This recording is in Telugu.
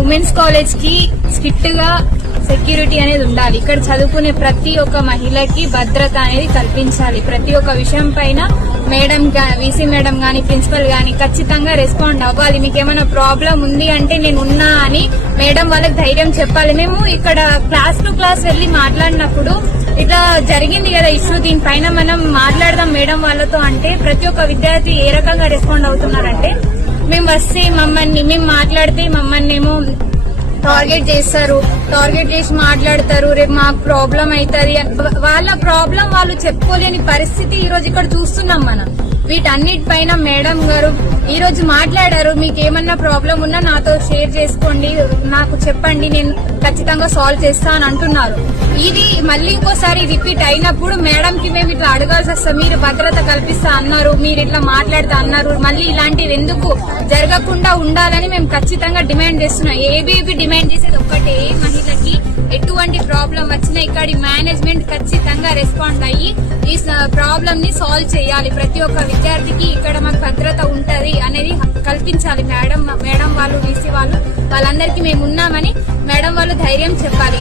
ఉమెన్స్ కాలేజ్ కి స్ట్రిక్ట్ గా సెక్యూరిటీ అనేది ఉండాలి. ఇక్కడ చదువుకునే ప్రతి ఒక్క మహిళకి భద్రత అనేది కల్పించాలి. ప్రతి ఒక్క విషయం పైన మేడం వీసీ మేడం గాని ప్రిన్సిపల్ గాని ఖచ్చితంగా రెస్పాండ్ అవ్వాలి. మీకు ఏమైనా ప్రాబ్లం ఉంది అంటే నేను ఉన్నా అని మేడం వాళ్ళకి ధైర్యం చెప్పాలి. మేము ఇక్కడ క్లాస్ టు క్లాస్ వెళ్లి మాట్లాడినప్పుడు ఇట్లా జరిగింది కదా ఇష్యూ, దీనిపైన మనం మాట్లాడదాం మేడం వాళ్ళతో అంటే ప్రతి ఒక్క విద్యార్థి ఏ రకంగా రెస్పాండ్ అవుతున్నారంటే మేము వస్తే మేము మాట్లాడితే మమ్మల్ని ఏమో టార్గెట్ చేస్తారు, టార్గెట్ చేసి మాట్లాడతారు, రేపు మాకు ప్రాబ్లం అవుతుంది. వాళ్ళ ప్రాబ్లం వాళ్ళు చెప్పుకోలేని పరిస్థితి ఈ రోజు ఇక్కడ చూస్తున్నాం మనం. వీటన్నిటిపైన మేడం గారు ఈ రోజు మాట్లాడారు. మీకు ఏమన్నా ప్రాబ్లం ఉన్నా నాతో షేర్ చేసుకోండి, నాకు చెప్పండి, నేను ఖచ్చితంగా సాల్వ్ చేస్తా అని అంటున్నారు. ఇది మళ్ళీ ఇంకోసారి రిపీట్ అయినప్పుడు మేడం కి మేము ఇట్లా అడగాల్సి వస్తాం. మీరు భద్రత కల్పిస్తా అన్నారు, మీరు ఇట్లా మాట్లాడుతా అన్నారు, మళ్ళీ ఇలాంటివి ఎందుకు జరగకుండా ఉండాలని మేము ఖచ్చితంగా డిమాండ్ చేస్తున్నాం. ఏబీవీ డిమాండ్ చేసేది ఒక్కటే, మహిళకి ఎటువంటి ప్రాబ్లం వచ్చినా ఇక్కడి మేనేజ్మెంట్ ఖచ్చితంగా రెస్పాండ్ అయ్యి ఈ ప్రాబ్లం ని సాల్వ్ చేయాలి. ప్రతి ఒక్క విద్యార్థికి ఇక్కడ మాకు భద్రత ఉంటది అనేది కల్పించాలి. మేడం వాళ్ళు వీసీ వాళ్ళందరికీ మేము ఉన్నామని మేడం వాళ్ళు ధైర్యం చెప్పాలి.